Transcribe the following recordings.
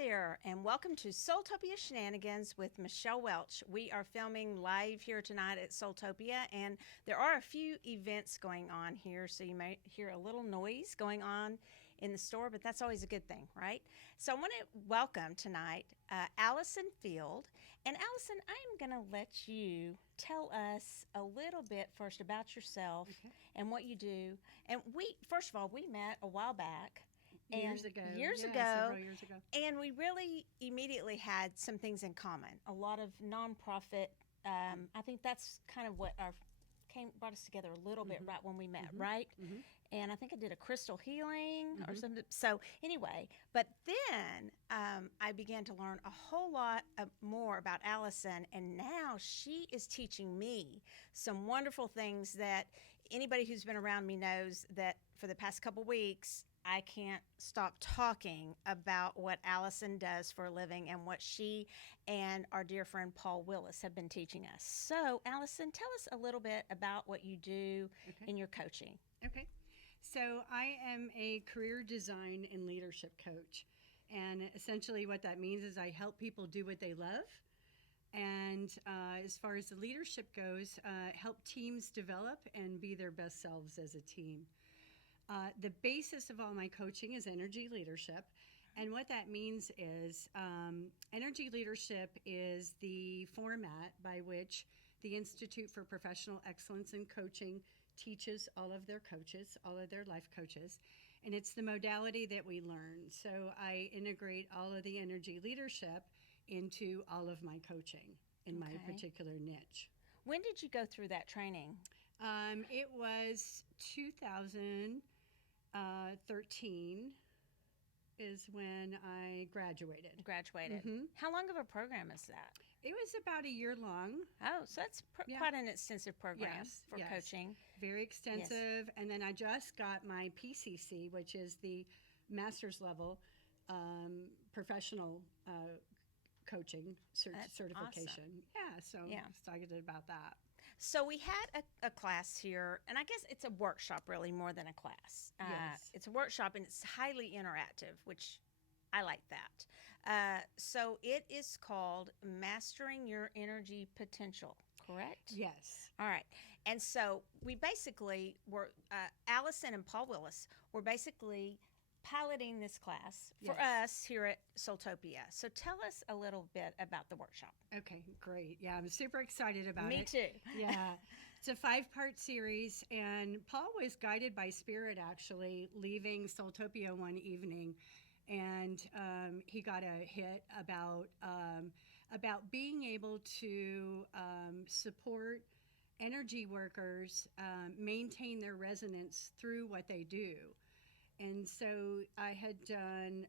there, and welcome to SoulTopia Shenanigans with Michelle Welch. We are filming live here tonight at SoulTopia, and there are a few events going on here, so you may hear a little noise going on in the store, but that's always a good thing, right? So I want to welcome tonight Allison Field. And Allison, I'm going to let you tell us a little bit first about yourself and what you do. And first of all, we met a while back. Years ago. Several years ago. And we really immediately had some things in common. A lot of nonprofit. I think that's kind of what brought us together a little bit right when we met, right? And I think I did a crystal healing or something. So anyway, but then I began to learn a whole lot more about Allison, and now she is teaching me some wonderful things that anybody who's been around me knows that for the past couple weeks, I can't stop talking about what Allison does for a living and what she and our dear friend Paul Willis have been teaching us. So, Allison, tell us a little bit about what you do in your coaching. Okay. So, I am a career design and leadership coach. And essentially what that means is I help people do what they love. And as far as the leadership goes, help teams develop and be their best selves as a team. The basis of all my coaching is energy leadership. And what that means is energy leadership is the format by which the Institute for Professional Excellence in Coaching teaches all of their coaches, all of their life coaches. And it's the modality that we learn. So I integrate all of the energy leadership into all of my coaching in my particular niche. When did you go through that training? It was 2013 is when I graduated. How long of a program is that? It was about a year long. Oh, so that's quite an extensive program for coaching. Very extensive. Yes. And then I just got my PCC, which is the master's level professional coaching certification. Awesome. Yeah, so I'm excited about that. So we had a class here, and I guess it's a workshop really more than a class. Yes. It's a workshop, and it's highly interactive, which I like that. So it is called Mastering Your Energy Potential, correct? Yes. All right. And so we basically were, Allison and Paul Willis were basically piloting this class for us here at SoulTopia. So tell us a little bit about the workshop. Okay, great. Yeah, I'm super excited about it. Me too. Yeah. It's a 5-part series, and Paul was guided by spirit, actually, leaving SoulTopia one evening, and he got a hit about being able to support energy workers maintain their resonance through what they do. And so I had done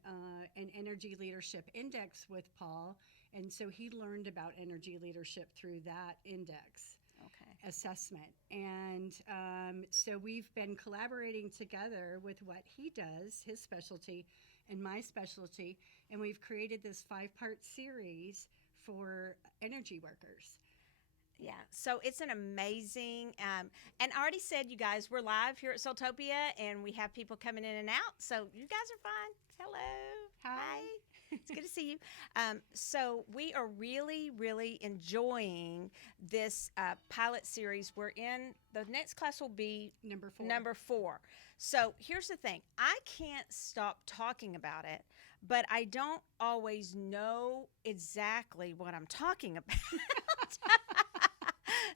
an energy leadership index with Paul, and so he learned about energy leadership through that index assessment. And so we've been collaborating together with what he does, his specialty, and my specialty, and we've created this 5-part series for energy workers. Yeah, so it's an amazing, and I already said, you guys, we're live here at SoulTopia, and we have people coming in and out, so you guys are fine. Hello. Hi. It's good to see you. So we are really, really enjoying this pilot series. The next class will be number 4. So here's the thing. I can't stop talking about it, but I don't always know exactly what I'm talking about.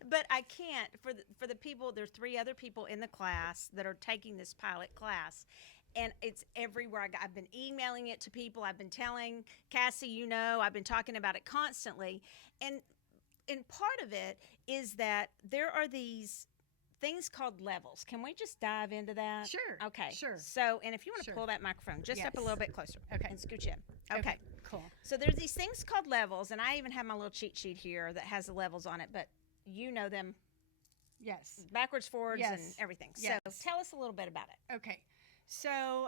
But I can't, for the people, there are 3 other people in the class that are taking this pilot class, and it's everywhere. I've been emailing it to people. I've been telling Cassie, I've been talking about it constantly. And part of it is that there are these things called levels. Can we just dive into that? Sure. Okay. Sure. So, and if you want to pull that microphone just up a little bit closer. Okay. And scooch in. Okay. Cool. So there's these things called levels, and I even have my little cheat sheet here that has the levels on it, but you know them backwards, forwards, and everything. So tell us a little bit about it. Okay. So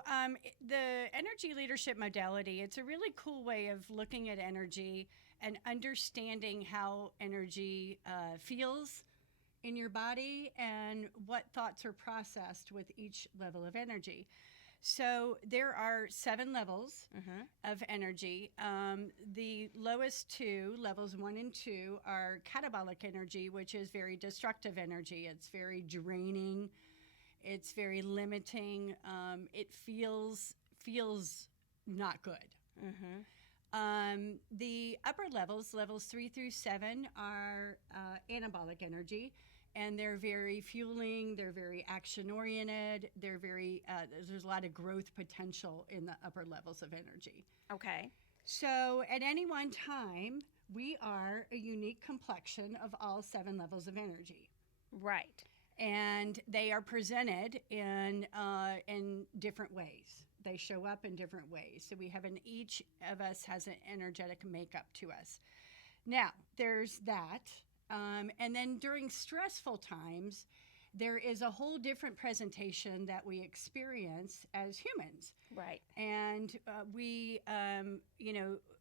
the energy leadership modality, it's a really cool way of looking at energy and understanding how energy feels in your body and what thoughts are processed with each level of energy. So there are 7 levels of energy. The lowest 2, levels 1 and 2, are catabolic energy, which is very destructive energy. It's very draining. It's very limiting. It feels not good. The upper levels, levels 3 through 7, are anabolic energy, and they're very fueling. They're very action-oriented. They're very there's a lot of growth potential in the upper levels of energy. Okay. So at any one time, we are a unique complexion of all 7 levels of energy. Right. And they are presented in different ways. They show up in different ways. So each of us has an energetic makeup to us. Now, there's that. And then during stressful times, there is a whole different presentation that we experience as humans. Right. And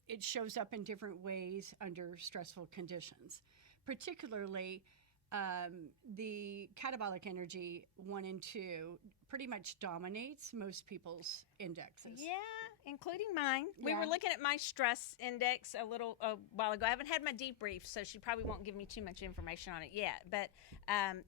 it shows up in different ways under stressful conditions. Particularly, the catabolic energy 1 and 2 pretty much dominates most people's indexes. Yeah, including mine. We Yeah. were looking at my stress index a while ago. I haven't had my debrief, so she probably won't give me too much information on it yet. But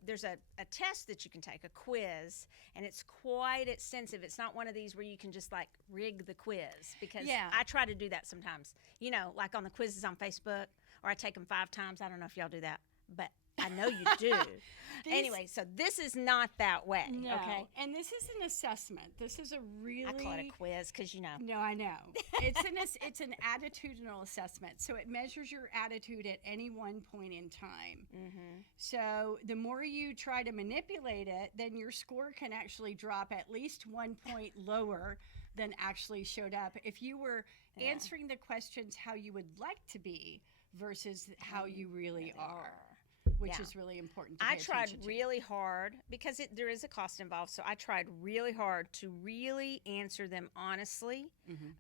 there's a test that you can take, a quiz, and it's quite extensive. It's not one of these where you can just like rig the quiz, because I try to do that sometimes. You know, like on the quizzes on Facebook, or I take them 5 times. I don't know if y'all do that, but I know you do. Anyway, so this is not that way. No. Okay. And this is an assessment. This is a really... I call it a quiz because, you know. No, I know. It's an attitudinal assessment. So it measures your attitude at any one point in time. So the more you try to manipulate it, then your score can actually drop at least 1 point lower than actually showed up. If you were answering the questions how you would like to be versus how you really are. Which is really important to pay I tried attention to. really hard, because there is a cost involved, so I tried really hard to really answer them honestly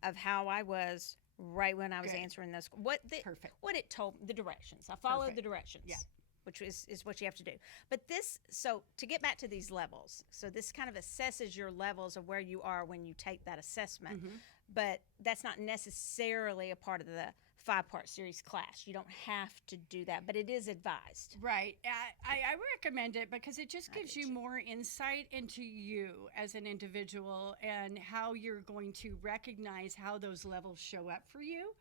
of how I was right when I was answering those. What it told, the directions. I followed the directions, which is what you have to do. But so to get back to these levels, so this kind of assesses your levels of where you are when you take that assessment, but that's not necessarily a part of the 5-part series class. You don't have to do that, but it is advised. Right. I recommend it because it just gives you more insight into you as an individual and how you're going to recognize how those levels show up for you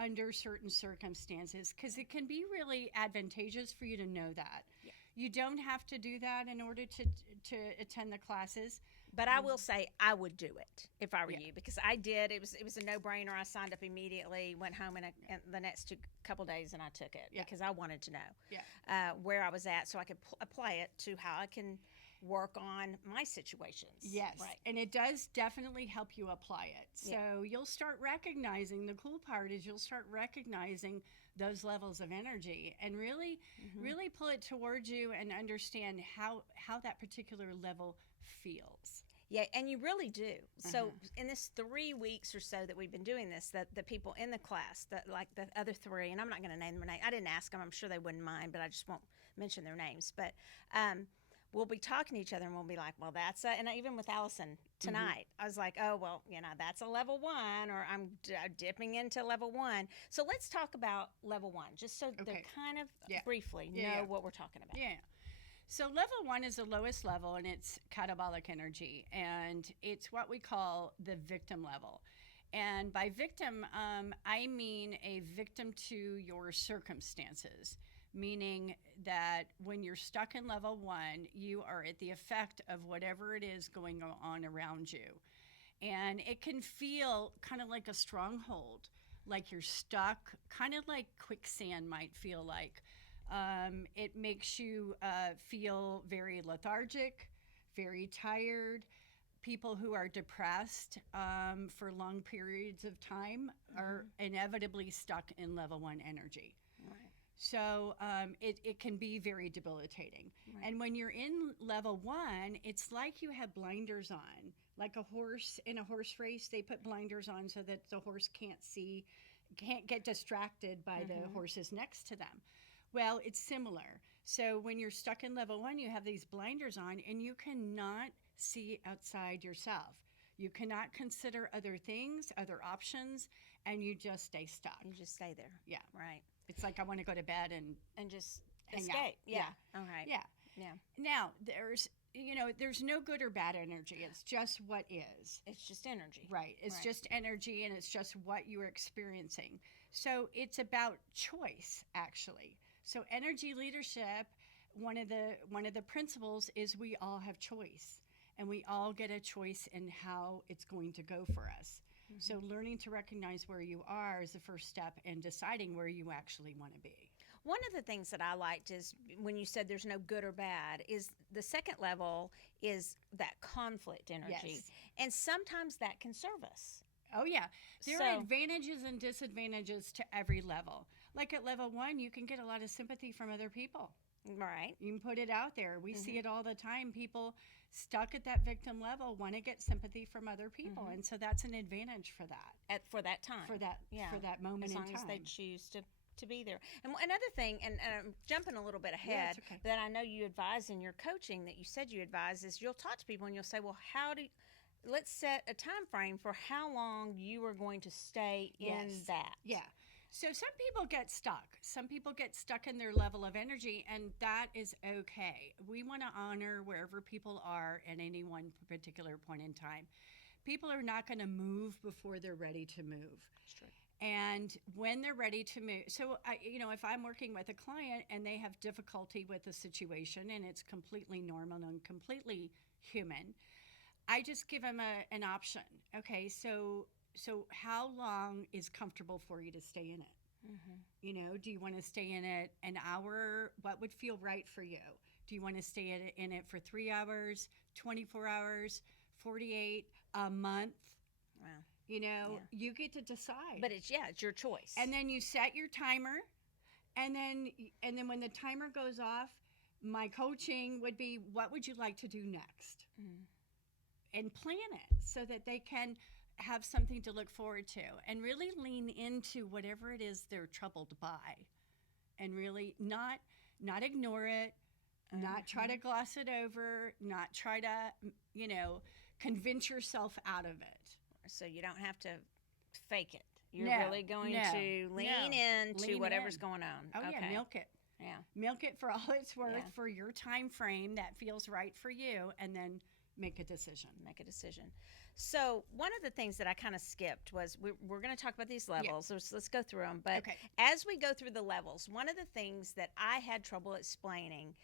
under certain circumstances, because it can be really advantageous for you to know that. Yeah. You don't have to do that in order to attend the classes. But I will say I would do it if I were you, because I did. It was a no-brainer. I signed up immediately, went home in the next couple days, and I took it because I wanted to know where I was at, so I could apply it to how I can work on my situations. Yes, right. And it does definitely help you apply it. So you'll start recognizing, the cool part is you'll start recognizing those levels of energy and really pull it towards you and understand how that particular level feels. Yeah, and you really do. So in this 3 weeks or so that we've been doing this, that the people in the class, that like the other 3, and I'm not going to name their name. I didn't ask them. I'm sure they wouldn't mind, but I just won't mention their names. But we'll be talking to each other, and we'll be like, well, and even with Allison tonight, I was like, oh, well, that's a level 1, or I'm dipping into level 1. So let's talk about level 1, just so they kind of briefly know what we're talking about. Yeah. So level 1 is the lowest level, and it's catabolic energy, and it's what we call the victim level. And by victim, I mean a victim to your circumstances, meaning that when you're stuck in level 1, you are at the effect of whatever it is going on around you. And it can feel kind of like a stronghold, like you're stuck, kind of like quicksand might feel like. It makes you feel very lethargic, very tired. People who are depressed for long periods of time are inevitably stuck in level 1 energy. Right. So it can be very debilitating. Right. And when you're in level 1, it's like you have blinders on. Like a horse in a horse race, they put blinders on so that the horse can't get distracted by the horses next to them. Well, it's similar. So when you're stuck in level 1, you have these blinders on, and you cannot see outside yourself. You cannot consider other things, other options, and you just stay stuck. You just stay there. Yeah. Right. It's like I want to go to bed and just hang escape. out. Yeah. All right. Yeah. Yeah. Now, there's no good or bad energy. It's just what is. It's just energy. Right. It's just energy, and it's just what you're experiencing. So it's about choice, actually. So energy leadership, one of the principles is we all have choice, and we all get a choice in how it's going to go for us. Mm-hmm. So learning to recognize where you are is the first step in deciding where you actually want to be. One of the things that I liked is when you said there's no good or bad is the second level is that conflict energy. Yes. And sometimes that can serve us. Oh, yeah. There are advantages and disadvantages to every level. Like at level 1, you can get a lot of sympathy from other people. Right. You can put it out there. We see it all the time. People stuck at that victim level want to get sympathy from other people. And so that's an advantage for that. For that time. For that moment in time. As long as they choose to be there. And another thing, and I'm jumping a little bit ahead, that I know you advise in your coaching that you said you advise is you'll talk to people and you'll say, well, let's set a time frame for how long you are going to stay in that. Yeah. So some people get stuck. Some people get stuck in their level of energy, and that is okay. We want to honor wherever people are at any one particular point in time. People are not going to move before they're ready to move. That's true. And when they're ready to move, so if I'm working with a client and they have difficulty with a situation and it's completely normal and completely human, I just give them an option. Okay, so how long is comfortable for you to stay in it? Do you want to stay in it an hour? What would feel right for you? Do you want to stay in it for 3 hours, 24 hours, 48, a month? Wow. You get to decide. But it's your choice. And then you set your timer, and then when the timer goes off, my coaching would be, what would you like to do next? And plan it so that they can have something to look forward to and really lean into whatever it is they're troubled by, and really not ignore it, not try to gloss it over, not try to, convince yourself out of it. So you don't have to fake it. You're really going to lean into whatever's going on. Oh, yeah, milk it. Yeah. Milk it for all it's worth for your time frame that feels right for you, and then make a decision. So one of the things that I kind of skipped was we're going to talk about these levels. So let's go through them. But as we go through the levels, one of the things that I had trouble explaining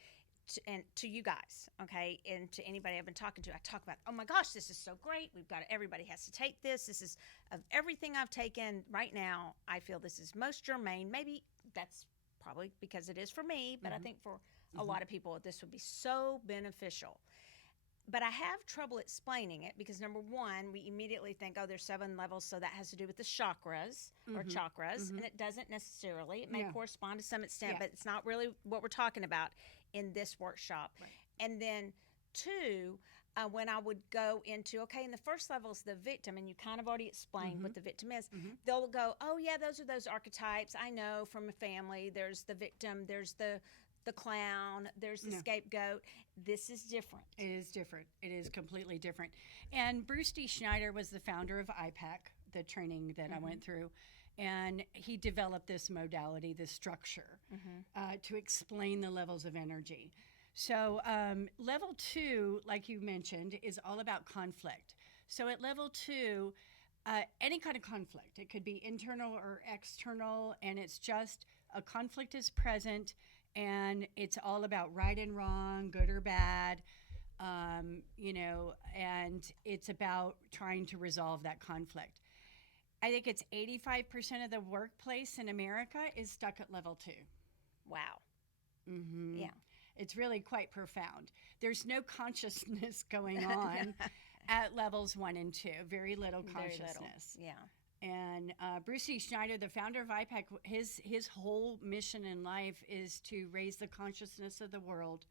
to you guys, okay, and to anybody I've been talking to, I talk about, oh my gosh, this is so great. Everybody has to take this. This is of everything I've taken right now. I feel this is most germane. Maybe that's probably because it is for me, but I think for a lot of people, this would be so beneficial. But I have trouble explaining it because, number one, we immediately think, there's 7 levels, so that has to do with the chakras or chakras, and it doesn't necessarily. It may correspond to some extent, but it's not really what we're talking about in this workshop. Right. And then 2, when I would go into, in the first level is the victim, and you kind of already explained what the victim is, they'll go, oh, yeah, those are those archetypes I know from a family. There's the victim, there's the clown, there's the scapegoat. This is different. It is different. It is completely different. And Bruce D. Schneider was the founder of IPEC, the training that I went through. And he developed this modality, this structure, to explain the levels of energy. So level 2, like you mentioned, is all about conflict. So at level 2, any kind of conflict, it could be internal or external, and it's just a conflict is present. And it's all about right and wrong, good or bad, and it's about trying to resolve that conflict. I think it's 85% of the workplace in America is stuck at level 2. Wow. Mm-hmm. Yeah. It's really quite profound. There's no consciousness going on at levels 1 and 2, very little consciousness. Very little. Yeah. And Bruce E. Schneider, the founder of IPEC, his whole mission in life is to raise the consciousness of the world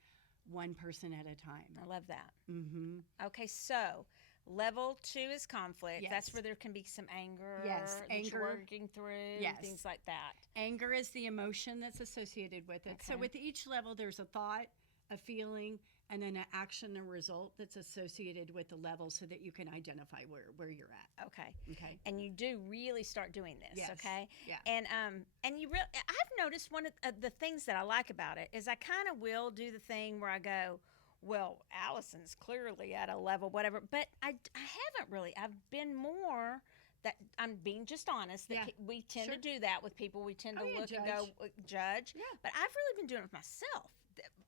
one person at a time. I love that. Mm-hmm. Okay, so level 2 is conflict. Yes. That's where there can be some anger. Yes, that anger. You're working through. Yes. Things like that. Anger is the emotion that's associated with it. Okay. So with each level, there's a thought, a feeling, and then an action or result that's associated with the level so that you can identify where you're at. Okay. Okay. And you do really start doing this, Yes. okay? Yeah. And you really, I've noticed one of the things that I like about it is I kind of will do the thing where I go, well, Allison's clearly at a level, whatever, but I haven't really. I've been more that I'm being just honest that Yeah. we tend Sure. to do that with people. We tend to look and judge. go judge. Yeah. But I've really been doing it with myself.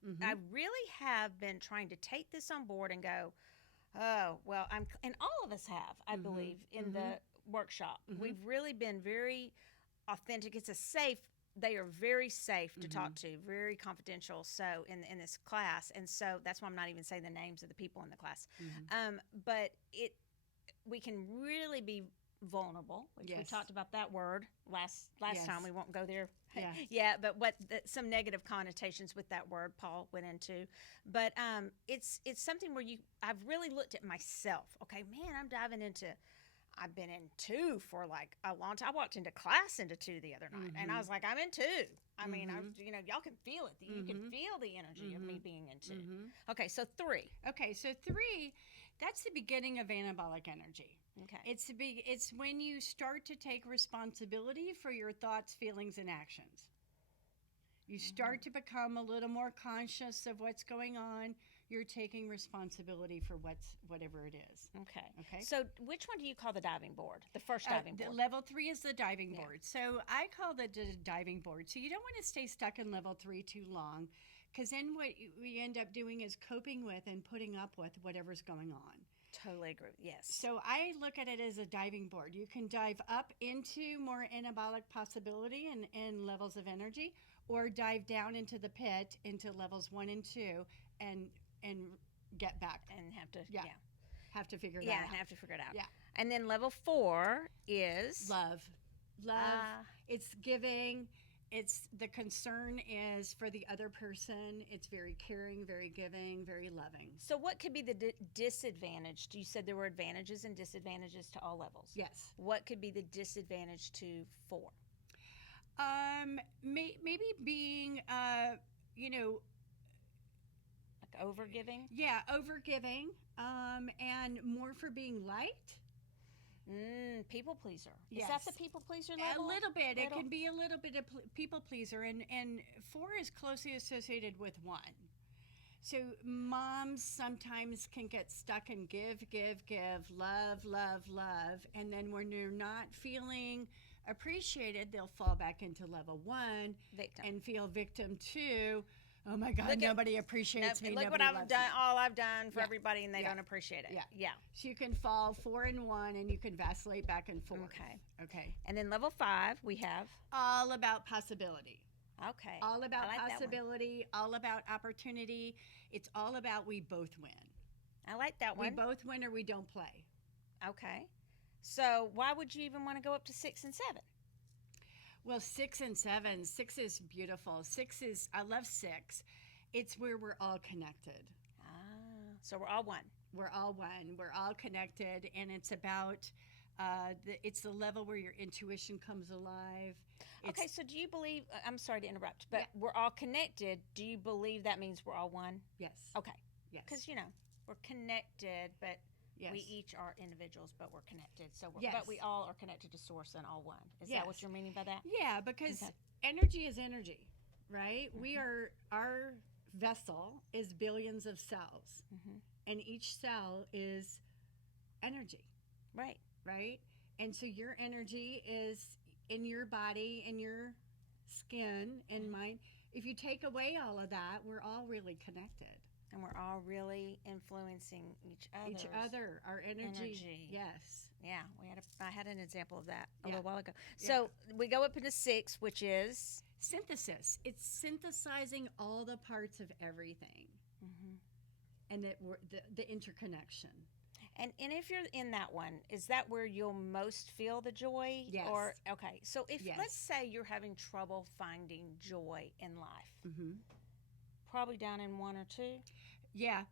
Mhm. I really have been trying to take this on board and go, oh, well, and all of us have, I believe, in the workshop. We've really been very authentic. It's they are very safe to talk to, very confidential. So in this class, and so that's why I'm not even saying the names of the people in the class. But we can really be vulnerable, which we Yes. talked about that word last Yes. time. We won't go there. Yeah. Yeah, but some negative connotations with that word Paul went into. But it's something where I've really looked at myself. Okay, man, I've been in 2 for like a long time. I walked into class into 2 the other night, and I was like, I'm in 2. I mean, y'all can feel it. You can feel the energy of me being in 2. Okay, so 3. Okay, so 3, that's the beginning of anabolic energy. Okay. It's when you start to take responsibility for your thoughts, feelings, and actions. You start to become a little more conscious of what's going on. You're taking responsibility for whatever it is. Okay. Okay. So which one do you call the diving board? The first diving board. Level 3 is the diving board. So I call the diving board. So you don't want to stay stuck in level 3 too long, because then what we end up doing is coping with and putting up with whatever's going on. Totally agree. Yes. So I look at it as a diving board. You can dive up into more anabolic possibility and levels of energy, or dive down into the pit into levels 1 and 2 and get back and have to have to figure it yeah, out. have to figure it out. Yeah. And then level 4 is Love. It's giving. It's the concern is for the other person. It's very caring, very giving, very loving. So what could be the disadvantage? You said there were advantages and disadvantages to all levels. Yes. What could be the disadvantage to 4? Maybe being, like overgiving? Yeah, overgiving, and more for being liked. People pleaser. Yes. Is that the people pleaser level? A little bit. It can be a little bit of people pleaser, and 4 is closely associated with 1. So moms sometimes can get stuck in give, love, and then when they're not feeling appreciated, they'll fall back into level 1 Victim. and feel victim 2. Oh my God, nobody appreciates me. Look what nobody I've done. loves me. All I've done for everybody, and they don't appreciate it. Yeah. So you can fall 4 and 1, and you can vacillate back and forth. Okay. And then level 5, we have All about possibility. okay. All about I like that one. possibility. All about opportunity. It's all about we both win. I like that We one. both win or we don't play. Okay. So why would you even want to go up to 6 and 7? Well, 6 and 7. 6 is beautiful. I love 6. It's where we're all connected. So we're all one. We're all one. We're all connected, and it's about it's the level where your intuition comes alive. Okay, so do you believe? I'm sorry to interrupt, but Yeah. we're all connected. Do you believe that means we're all one? Yes. Okay, Yes. because we're connected, but Yes. we each are individuals, but we're connected. So, Yes. but we all are connected to Source and all one. Is that what Yes. you're meaning by that? Yeah, because Okay. energy is energy, right? Our vessel is billions of cells, and each cell is energy, Right. right? And so your energy is in your body, in your skin, and mind. If you take away all of that, we're all really connected. And we're all really influencing each other. Our energy. Energy. Yes. Yeah, I had an example of that a Yeah. little while ago. Yeah. So we go up into 6, which is Synthesis. It's synthesizing all the parts of everything, and the interconnection. And if you're in that one, is that where you'll most feel the joy? Yes. Or okay, so if Yes. let's say you're having trouble finding joy in life, Mm-hmm. probably down in 1 or 2. Yeah,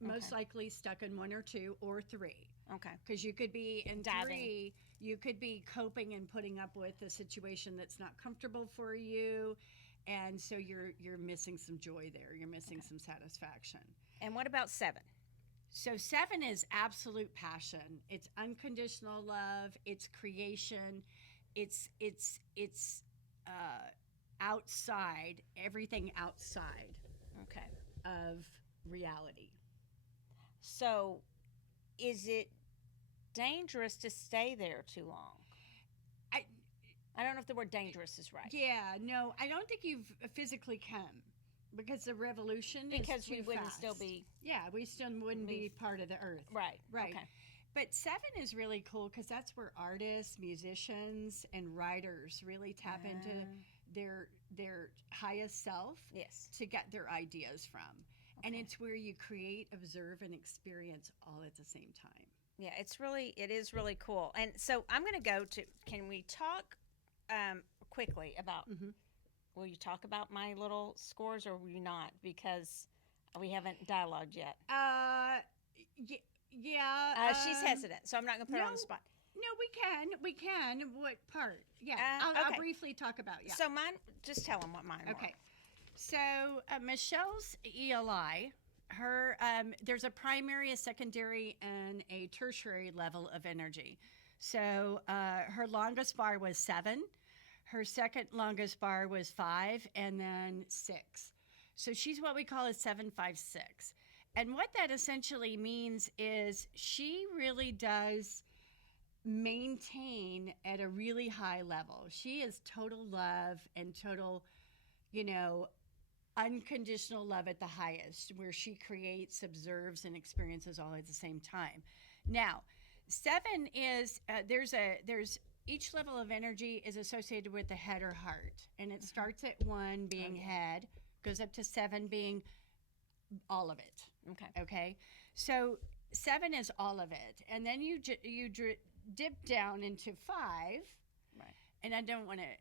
most Okay. likely stuck in 1 or 2 or 3. Okay. Because you could be in Diving. 3, you could be coping and putting up with a situation that's not comfortable for you, and so you're missing some joy there. You're missing some satisfaction. And what about 7? So 7 is absolute passion. It's unconditional love. It's creation. It's outside, everything outside Okay. of reality. So is it dangerous to stay there too long? I don't know if the word dangerous is right. Yeah, no, I don't think you've physically come because the revolution Because is too we wouldn't fast. still be. Yeah, we still wouldn't be part of the earth. Right. Right. Okay. But 7 is really cool because that's where artists, musicians, and writers really tap into their highest self. Yes. To get their ideas from. Okay. And it's where you create, observe, and experience all at the same time. Yeah, it is really cool. And so I'm going to go to, can we talk quickly about, will you talk about my little scores or will you not? Because we haven't dialogued yet. Yeah. She's hesitant, so I'm not going to put her on the spot. No, we can. What part? Yeah, okay. I'll briefly talk about, yeah. So mine, just tell them what mine were. Okay. So Michelle's ELI, her there's a primary, a secondary, and a tertiary level of energy. So her longest bar was 7, her second longest bar was 5, and then 6. So she's what we call a 756. And what that essentially means is she really does maintain at a really high level. She is total love and total, unconditional love at the highest, where she creates, observes, and experiences all at the same time. Now, 7 is there's each level of energy is associated with the head or heart, and it starts at 1 being head, goes up to 7 being all of it. Okay. So 7 is all of it, and then you dip down into 5. And I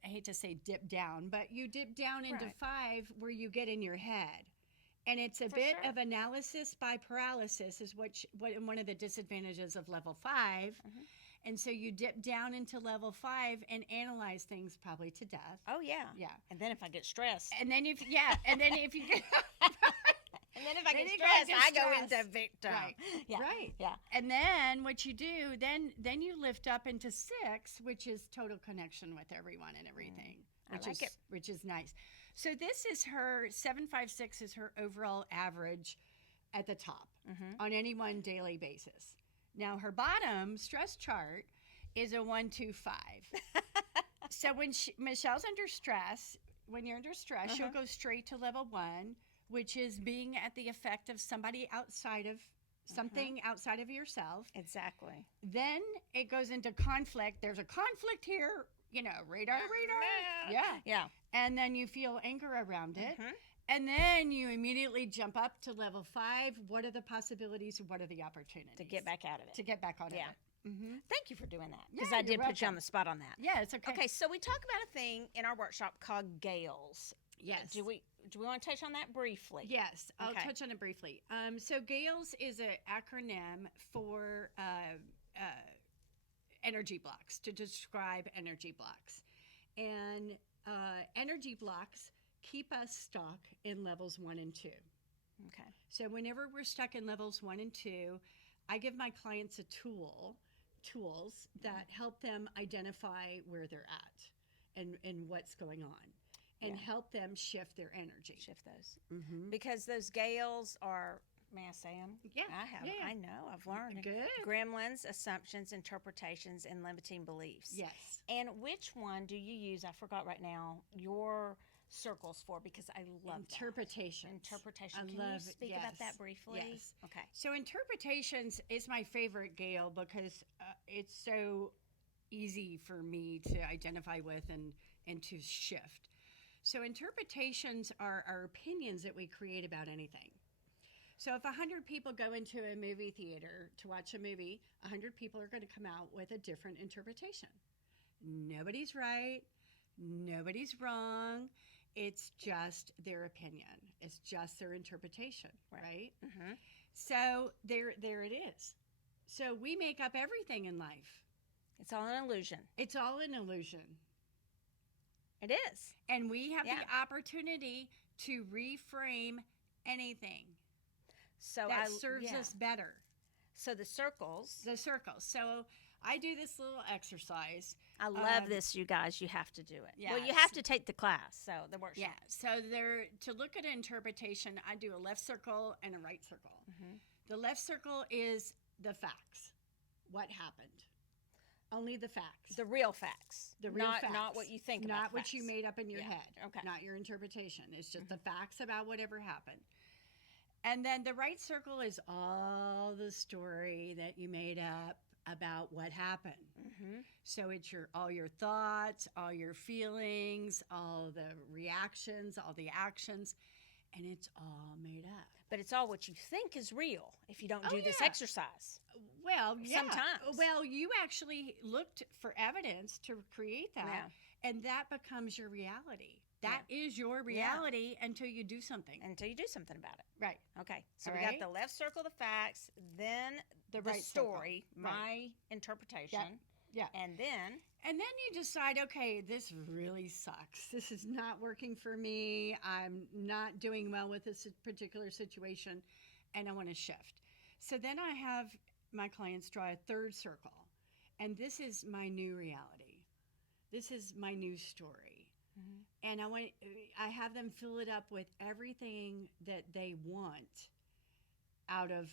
hate to say dip down, but you dip down into 5 where you get in your head. And it's a bit of analysis by paralysis is what one of the disadvantages of level 5. And so you dip down into level 5 and analyze things probably to death. Oh, yeah. Yeah. And then if I get stressed. And then if you get... And then if I get stressed, I go into victim. Right. Yeah. Right. Yeah. And then what you do, then you lift up into 6, which is total connection with everyone and everything. Which is nice. So this is her 756 is her overall average at the top on any one daily basis. Now her bottom stress chart is a 125. So when Michelle's under stress, when you're under stress, she'll go straight to level 1. Which is being at the effect of somebody outside of something outside of yourself. Exactly. Then it goes into conflict. There's a conflict here, radar. Yeah. And then you feel anger around it. And then you immediately jump up to level 5. What are the possibilities? What are the opportunities? To get back out of it. To get back out of it. Thank you for doing that. Because Yeah, I did put you on the spot on that. Yeah, it's okay. Okay, so we talk about a thing in our workshop called Gales. Yes. Do we want to touch on that briefly? Yes, I'll Okay. touch on it briefly. So GALES is an acronym for energy blocks, to describe energy blocks. And energy blocks keep us stuck in levels 1 and 2. Okay. So whenever we're stuck in levels 1 and 2, I give my clients tools that help them identify where they're at and what's going on. And help them shift their energy. Shift those. Because those Gales are, may I say them? Yeah. I have. Yeah. I know. I've learned. Good. Gremlins, assumptions, interpretations, and limiting beliefs. Yes. And which one do you use? I forgot right now. Your circles for, because I love interpretation. Interpretation. I Can love you speak about that briefly? Yes. Okay. So interpretations is my favorite Gale because it's so easy for me to identify with and to shift. So interpretations are our opinions that we create about anything. So if 100 people go into a movie theater to watch a movie, 100 people are going to come out with a different interpretation. Nobody's right. Nobody's wrong. It's just their opinion. It's just their interpretation, right? So there it is. So we make up everything in life. It's all an illusion. It's all an illusion. It is. And we have the opportunity to reframe anything. So that serves us better. So the circles. So I do this little exercise. I love this, you guys. You have to do it. Yes. Well, you have to take the class, so the workshop. Yeah. So to look at interpretation, I do a left circle and a right circle. Mm-hmm. The left circle is the facts. What happened? Only the facts. The real facts. The real facts. Not what you think about. Not what you made up in your head. Okay. Not your interpretation. It's just the facts about whatever happened. And then the right circle is all the story that you made up about what happened. Mm-hmm. So it's all your thoughts, all your feelings, all the reactions, all the actions, and it's all made up. But it's all what you think is real if you don't do this exercise. Well, yeah. Sometimes. Well, you actually looked for evidence to create that, and that becomes your reality. That is your reality until you do something. Until you do something about it. Right. Okay. So All we right. got the left circle, the facts, then the right story, circle. my interpretation. Yeah. And then you decide, okay, this really sucks. This is not working for me. I'm not doing well with this particular situation, and I want to shift. So then I have my clients draw a third circle, and this is my new reality. This is my new story. Mm-hmm. And I have them fill it up with everything that they want out of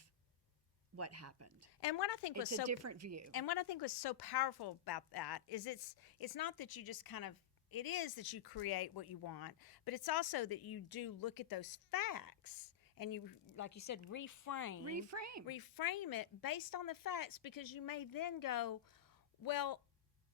what happened. And what I think was it's a different view. And what I think was so powerful about that is it's not that you just kind of, it is that you create what you want, but it's also that you do look at those facts and you, like you said, reframe it based on the facts, because you may then go, well,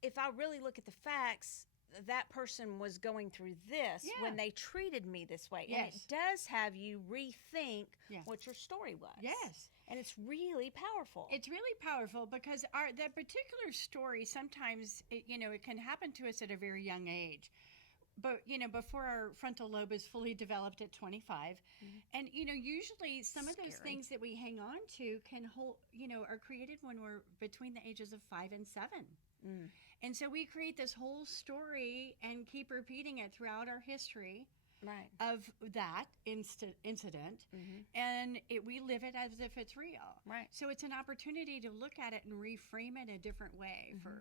if I really look at the facts, that person was going through this when they treated me this way. Yes. And it does have you rethink what your story was. Yes. And it's really powerful. It's really powerful because that particular story, sometimes, it can happen to us at a very young age. But, before our frontal lobe is fully developed at 25. Mm-hmm. And, usually some of those things that we hang on to can hold, are created when we're between the ages of 5 and 7. Mm. And so we create this whole story and keep repeating it throughout our history of that incident. Mm-hmm. And we live it as if it's real. Right. So it's an opportunity to look at it and reframe it a different way. Mm-hmm.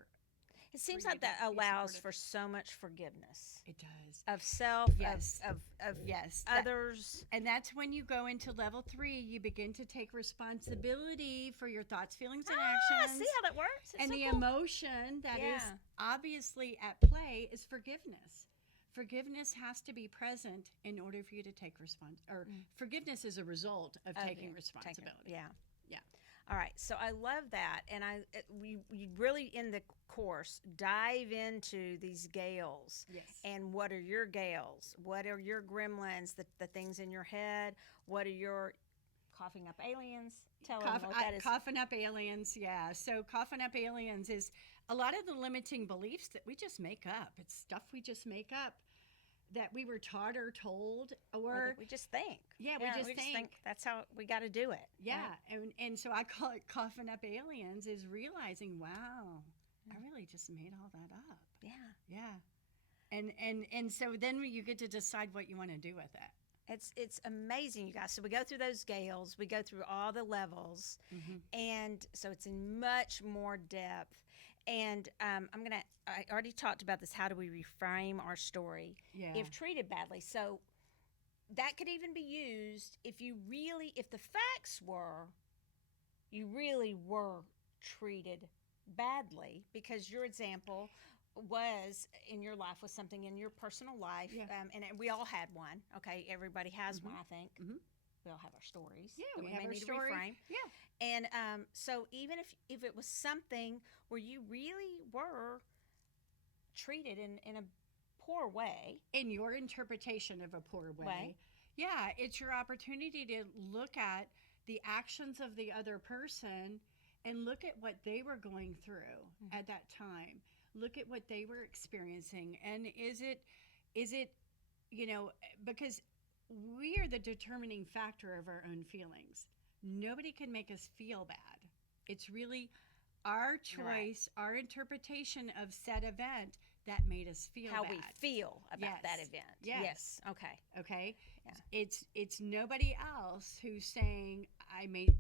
It seems like that allows for so much forgiveness. It does. Of self, yes. of others. And that's when you go into level 3, you begin to take responsibility for your thoughts, feelings, and actions. See how that works? And so the cool. emotion that is obviously at play is forgiveness. Forgiveness has to be present in order for you to take forgiveness is a result of taking responsibility. Yeah. All right, so I love that, and we really in the course dive into these gales. Yes. And what are your gales? What are your gremlins? The things in your head? What are your coughing up aliens? Tell them what that is. Coughing up aliens, yeah. So coughing up aliens is a lot of the limiting beliefs that we just make up. It's stuff we just make up that we were taught or told, or we just think. Yeah, we just think that's how we got to do it. Yeah, right? and so I call it coughing up aliens, is realizing, wow, I really just made all that up. Yeah. And so then you get to decide what you want to do with it. It's amazing, you guys. So we go through those gales, we go through all the levels, and so it's in much more depth. And I already talked about this. How do we reframe our story if treated badly? So that could even be used if the facts were, you really were treated badly, because your example was in your life, was something in your personal life. Yeah. And we all had one. Okay. Everybody has one, I think. Mm-hmm. We all have our stories. Yeah, we have our story. Yeah. And so even if it was something where you really were treated in a poor way. In your interpretation of a poor way. Yeah, it's your opportunity to look at the actions of the other person and look at what they were going through at that time. Look at what they were experiencing. And is it, because we are the determining factor of our own feelings. Nobody can make us feel bad. It's really our choice, our interpretation of said event that made us feel how bad. we feel about that event. Yes. Okay. Okay. Yeah. It's nobody else who's saying I made.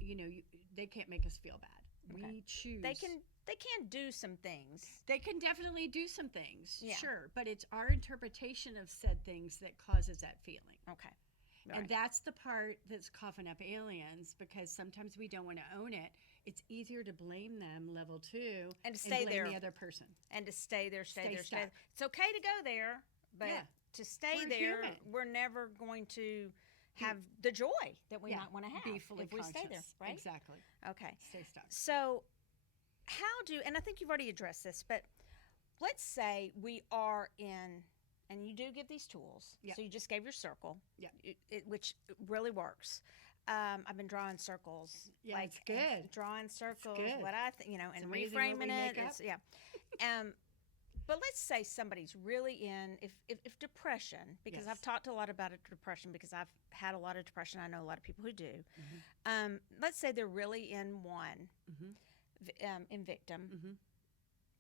They can't make us feel bad. Okay. We choose. They can do some things. They can definitely do some things. Yeah. Sure, but it's our interpretation of said things that causes that feeling. Okay. And Right. that's the part that's coughing up aliens, because sometimes we don't want to own it. It's easier to blame them, level 2, And to stay blame there. the other person. And to stay there. Stay It's stuck. okay to go there, but Yeah. to stay We're there, human. we're never going to have the joy that we Yeah. might want to have Be fully if we conscious. stay there, right? Exactly. Okay. Stay stuck. So, and I think you've already addressed this, but let's say we are in, and you do give these tools. Yeah. So you just gave your circle, Yeah. which really works. I've been drawing circles. Yeah, it's good. Drawing circles, good. what and It's amazing what we reframing make it. up. Yeah. But let's say somebody's really in, if depression, because Yes. I've talked a lot about depression because I've had a lot of depression. I know a lot of people who do. Mm-hmm. Let's say they're really in one, Mm-hmm. in victim, Mm-hmm.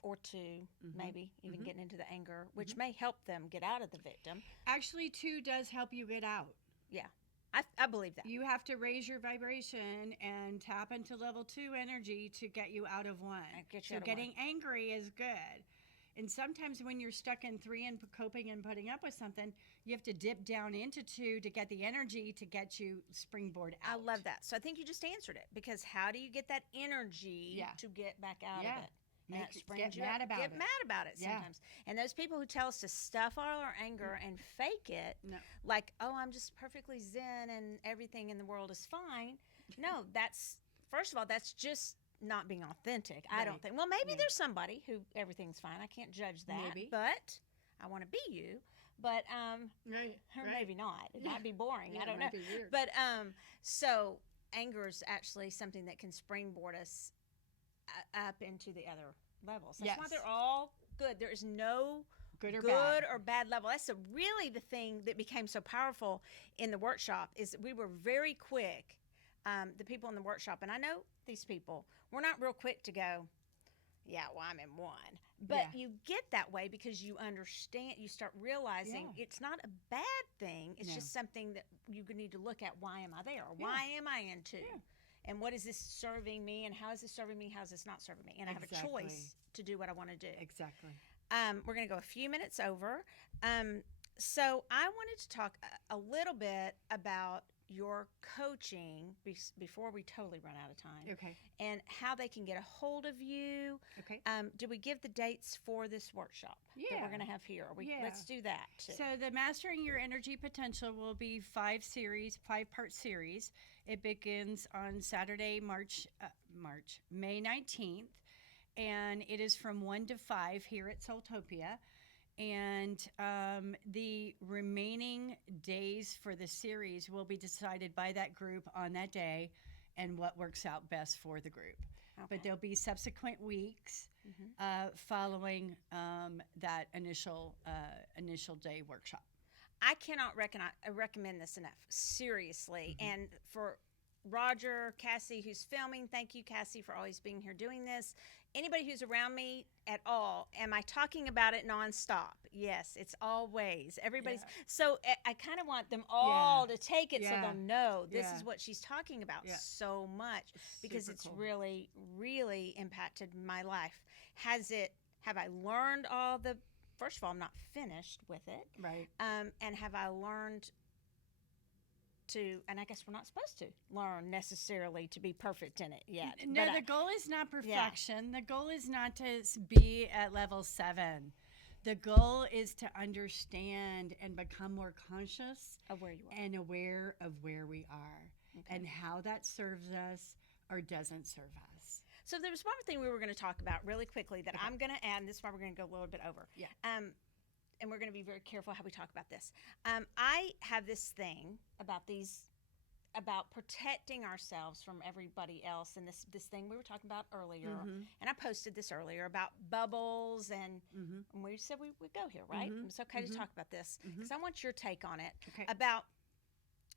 or two, Mhm. maybe even Mhm. getting into the anger, which may help them get out of the victim. Actually, 2 does help you get out. Yeah, I believe that. You have to raise your vibration and tap into level 2 energy to get you out of 1. Get you So out of getting angry is good. And sometimes when you're stuck in 3 and coping and putting up with something, you have to dip down into 2 to get the energy to get you springboard out. I love that. So I think you just answered it, because how do you get that energy Yeah. to get back out Yeah. of it? And that springs Get you mad up. about Get it. mad about it Yeah. sometimes. And those people who tell us to stuff all our anger and fake it, No. like, oh, I'm just perfectly zen and everything in the world is fine. No, first of all, that's just not being authentic. I don't Right. think. Well, maybe Yeah. there's somebody who everything's fine. I can't judge that. Maybe. But I want to be you. But Right. or right. maybe not. It might be boring. Yeah, I it don't know. might be weird. But so anger is actually something that can springboard us up into the other levels. That's why Yes. they're all good. There is no Good or good bad. or bad level. That's really the thing that became so powerful in the workshop, is that we were very quick. The people in the workshop, and I know these people, we're not real quick to go, yeah, well, I'm in 1. But Yeah. you get that way because you understand, you start realizing Yeah. it's not a bad thing. It's No. just something that you need to look at. Why am I there? Or why am I in 2? Yeah. And what is this serving me? And how is this serving me? How is this not serving me? And I have a Exactly. choice to do what I want to do. Exactly. We're going to go a few minutes over. So I wanted to talk a little bit about your coaching before we totally run out of time, Okay. and how they can get a hold of you. Okay. Do we give the dates for this workshop that Yeah. we're going to have here? Yeah. Let's do that too. So the Mastering Your Energy Potential will be 5-part series. It begins on Saturday, May 19th, and it is from 1 to 5 here at SoulTopia. And the remaining days for the series will be decided by that group on that day, and what works out best for the group. Okay. But there'll be subsequent weeks following that initial day workshop. I cannot recommend this enough, seriously. And for Roger, Cassie, who's filming, thank you, Cassie, for always being here doing this. Anybody who's around me at all, am I talking about it nonstop? Yes, it's always. Everybody's. Yeah. So I kind of want them all to take it so Yeah. they'll know this Yeah. is what she's talking about Yeah. so much, because Super it's cool. really, really impacted my life. Have I learned all the, first of all, I'm not finished with it. Right. And have I learned to, and I guess we're not supposed to learn necessarily to be perfect in it yet. No, but the goal is not Yeah. perfection. The goal is not to be at level 7. The goal is to understand and become more conscious of where you are. and aware of where we are Okay. and how that serves us or doesn't serve us. So there was one more thing we were going to talk about really quickly that I'm going to add, and this is why we're going to go a little bit over. Yeah. And we're going to be very careful how we talk about this. I have this thing about protecting ourselves from everybody else, and this thing we were talking about earlier, and I posted this earlier about bubbles, and we said we would go here, right? It's okay to talk about this, because I want your take on it. Okay. About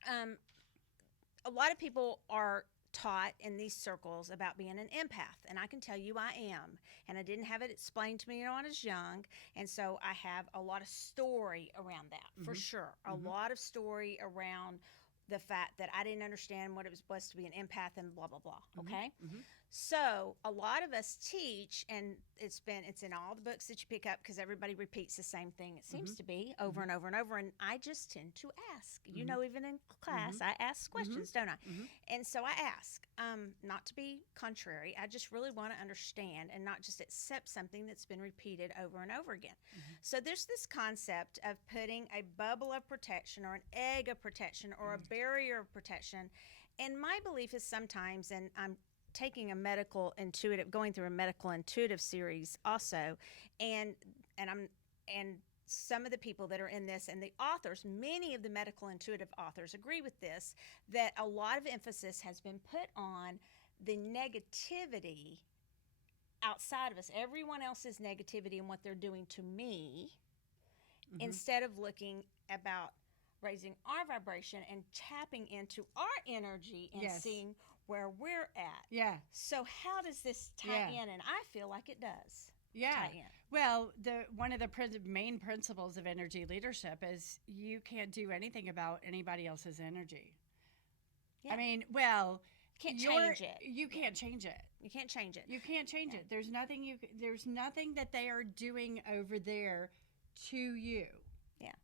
a lot of people are taught in these circles about being an empath, and I can tell you I am. And I didn't have it explained to me when I was young, and so I have a lot of story around that, for sure. A lot of story around the fact that I didn't understand what it was to be an empath and blah, blah, blah, okay? So a lot of us teach, and it's in all the books that you pick up, because everybody repeats the same thing, it seems to be, over and over and over, and I just tend to ask. You know, even in class, I ask questions, don't I? And so I ask, not to be contrary, I just really want to understand and not just accept something that's been repeated over and over again. So there's this concept of putting a bubble of protection or an egg of protection or a barrier of protection, and my belief is sometimes, and I'm taking going through a medical intuitive series also, and some of the people that are in this and the authors, many of the medical intuitive authors agree with this, that a lot of emphasis has been put on the negativity outside of us, everyone else's negativity and what they're doing to me, instead of looking about raising our vibration and tapping into our energy and seeing where we're at. Yeah. So how does this tie in? And I feel like it does. Yeah. Tie in. Well, one of the main principles of energy leadership is you can't do anything about anybody else's energy. Yeah. I mean, well, can't change it. You can't change it. You can't change it. You can't change it. There's nothing that they are doing over there to you. Yeah.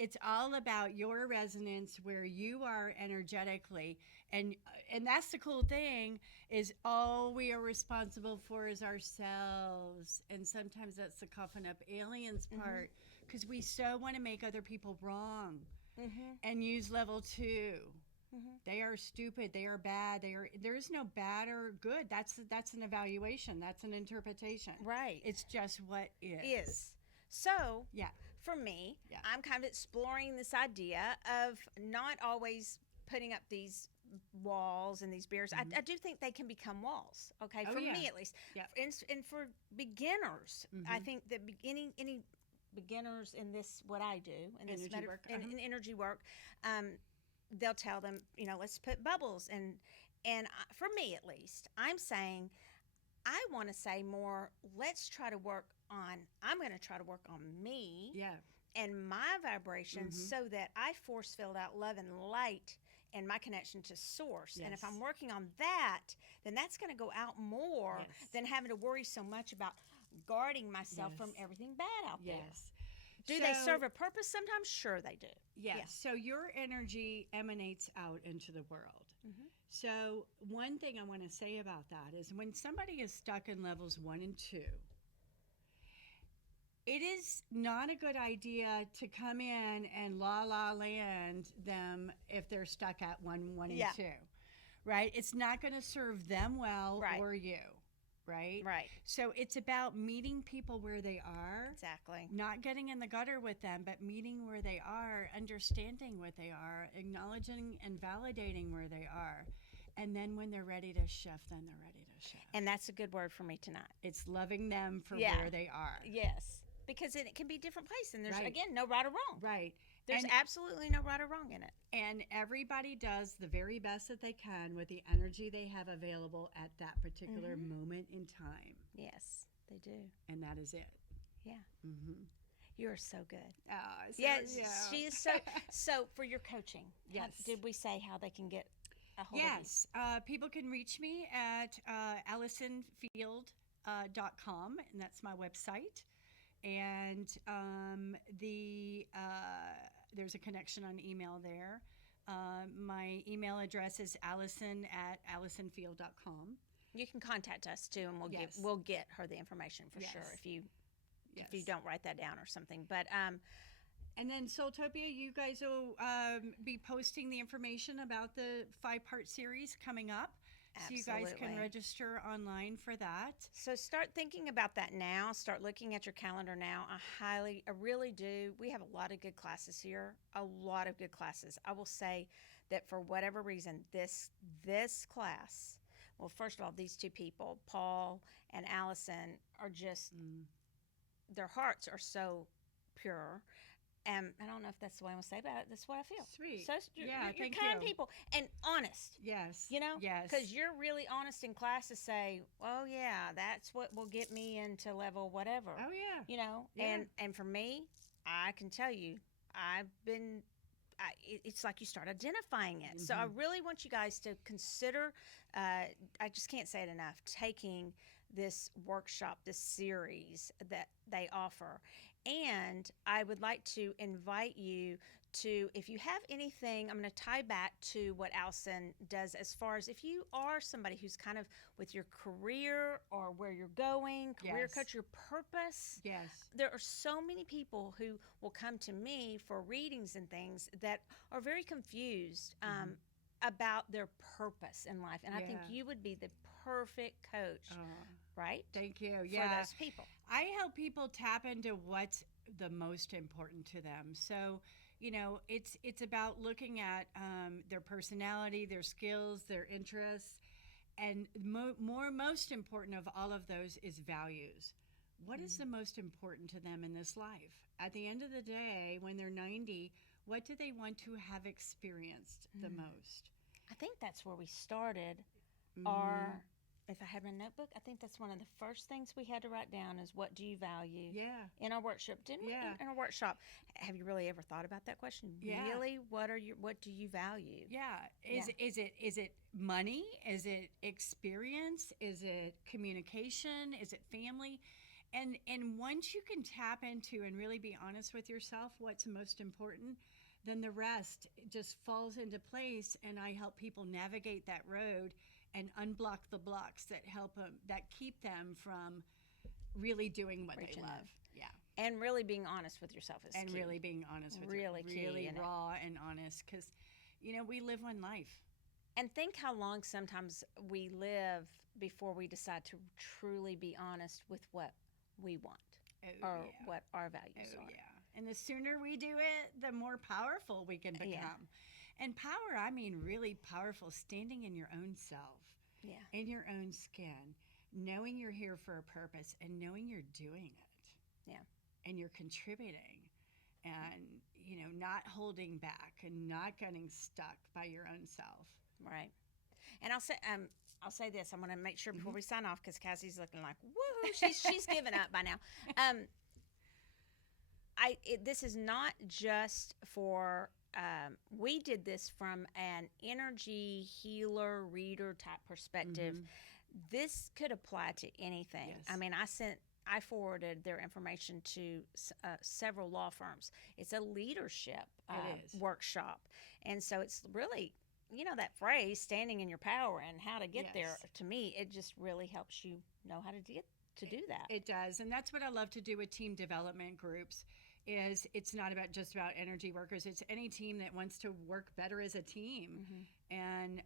It's all about your resonance, where you are energetically, and that's the cool thing, is all we are responsible for is ourselves. And sometimes that's the coughing up aliens part, because we so want to make other people wrong and use level 2. They are stupid. They are bad. There is no bad or good. That's an evaluation. That's an interpretation. Right. It's just what is. So, Yeah. for me, I'm kind of exploring this idea of not always putting up these walls and these barriers. I do think they can become walls, okay, for me at least. Yeah. And for beginners, I think that any beginners in this, what I do, in this Energy work. in energy work, they'll tell them, let's put bubbles. And for me at least, I'm saying, I want to say more, I'm going to try to work on me and my vibration, so that I force fill that love and light and my connection to source. And if I'm working on that, then that's going to go out more than having to worry so much about guarding myself from everything bad out there. Do they serve a purpose sometimes? Sure they do. Yes. Yeah. So your energy emanates out into the world. So one thing I want to say about that is, when somebody is stuck in levels 1 and 2, it is not a good idea to come in and la land them if they're stuck at 1 and 2, right? It's not going to serve them well or you, right? Right. So it's about meeting people where they are. Exactly. Not getting in the gutter with them, but meeting where they are, understanding what they are, acknowledging and validating where they are. And then when they're ready to shift, then they're ready to shift. And that's a good word for me tonight. It's loving them for where they are. Yes. Because it can be a different place, and there's, again, no right or wrong. Right. There's absolutely no right or wrong in it. And everybody does the very best that they can with the energy they have available at that particular moment in time. Yes, they do. And that is it. Yeah. You're so good. Oh, yes, she is so. So for your coaching, did we say how they can get a hold of you? Yes. People can reach me at AllisonField.com, and that's my website. And there's a connection on email there. My email address is allison@allisonfield.com. You can contact us too, and we'll get her the information for sure if you don't write that down or something. But and then SoulTopia, you guys will be posting the information about the 5-part series coming up. Absolutely. So you guys can register online for that. So start thinking about that now. Start looking at your calendar now. I really do. We have a lot of good classes here, a lot of good classes. I will say that for whatever reason, this class, well, first of all, these two people, Paul and Allison, are just, their hearts are so pure. I don't know if that's the way I want to say about it. That's what I feel. Sweet. So you're thank kind you. people and honest. Yes. You know? Yes. Because you're really honest in class to say, oh, yeah, that's what will get me into level whatever. Oh, yeah. You know? Yeah. And for me, I can tell you, it's like you start identifying it. So I really want you guys to consider, I just can't say it enough, taking this workshop, this series that they offer. And I would like to invite you to, if you have anything, I'm going to tie back to what Allison does as far as if you are somebody who's kind of with your career or where you're going, career coach, your purpose. Yes. There are so many people who will come to me for readings and things that are very confused about their purpose in life. And I think you would be the perfect coach, right? Thank you. For those people. I help people tap into what's the most important to them. So, you know, it's about looking at their personality, their skills, their interests, and most important of all of those is values. What is the most important to them in this life? At the end of the day, when they're 90, what do they want to have experienced the most? I think that's where we started our, if I had my notebook, I think that's one of the first things we had to write down is what do you value in our workshop? Didn't we? In our workshop. Have you really ever thought about that question? Yeah. Really? What do you value? Yeah. Is it money? Is it experience? Is it communication? Is it family? And once you can tap into and really be honest with yourself what's most important, then the rest just falls into place, and I help people navigate that road and unblock the blocks that help them, that keep them from really doing what they love. Yeah. And really being honest with yourself is and key. really being honest with really key, really raw and honest, because you know we live one life. And think how long sometimes we live before we decide to truly be honest with what we want what our values are. And the sooner we do it, the more powerful we can become. And power, I mean really powerful, standing in your own self, in your own skin, knowing you're here for a purpose and knowing you're doing it. And you're contributing and, you know, not holding back and not getting stuck by your own self. Right. And I'll say this. I'm going to make sure before we sign off, because Cassie's looking like, woohoo, she's given up by now. This is not just for, we did this from an energy healer, reader type perspective. This could apply to anything. I mean, I forwarded their information to several law firms. It's a leadership workshop. And so it's really, you know, that phrase, standing in your power and how to get there, to me, it just really helps you know how to get to do that. It does. And that's what I love to do with team development groups. Is it's not just about energy workers. It's any team that wants to work better as a team. And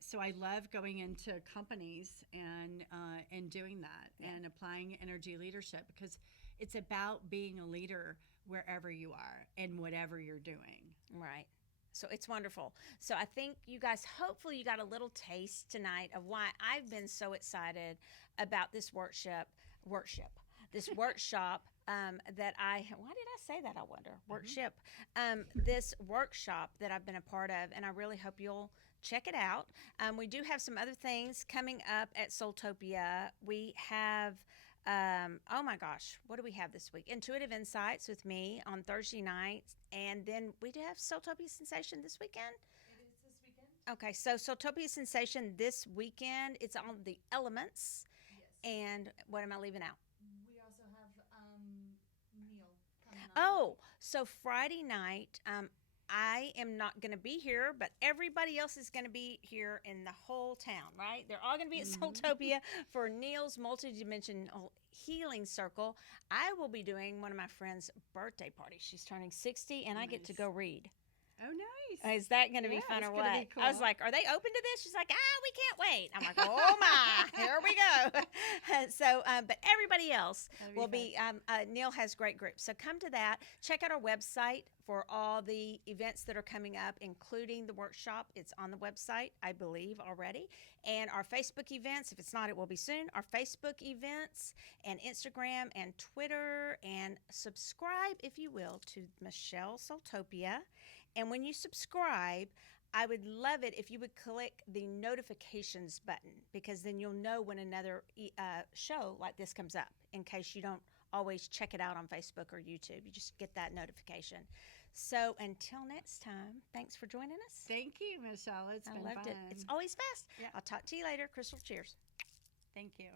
so I love going into companies and doing that and applying energy leadership, because it's about being a leader wherever you are and whatever you're doing. Right. So it's wonderful. So I think you guys, hopefully you got a little taste tonight of why I've been so excited about this workshop, this workshop that why did I say that, I wonder? Workshop. This workshop that I've been a part of, and I really hope you'll check it out. We do have some other things coming up at SoulTopia. We have, oh my gosh, what do we have this week? Intuitive Insights with me on Thursday nights. And then we do have SoulTopia Sensation this weekend. It is this weekend. Okay, so SoulTopia Sensation this weekend. It's on the elements. Yes. And what am I leaving out? We also have Neil coming on. Oh, so Friday night, I am not going to be here, but everybody else is going to be here in the whole town, right? They're all going to be at SoulTopia for Neil's multidimensional healing circle. I will be doing one of my friend's birthday parties. She's turning 60, and I get to go read. Oh, nice. Is that going to be Yeah, fun it's or gonna what? be I was cool. like, are they open to this? She's like, we can't wait. I'm like, oh my, here we go. So, but everybody else will be, Neil has great groups. So come to that. Check out our website for all the events that are coming up, including the workshop. It's on the website, I believe, already. And our Facebook events, if it's not, it will be soon. Our Facebook events and Instagram and Twitter. And subscribe, if you will, to Michelle SoulTopia. And when you subscribe, I would love it if you would click the notifications button, because then you'll know when another show like this comes up, in case you don't always check it out on Facebook or YouTube. You just get that notification. So until next time, thanks for joining us. Thank you, Michelle. It's been I loved fun. it. It's always fast. Yeah. I'll talk to you later. Crystal, cheers. Thank you.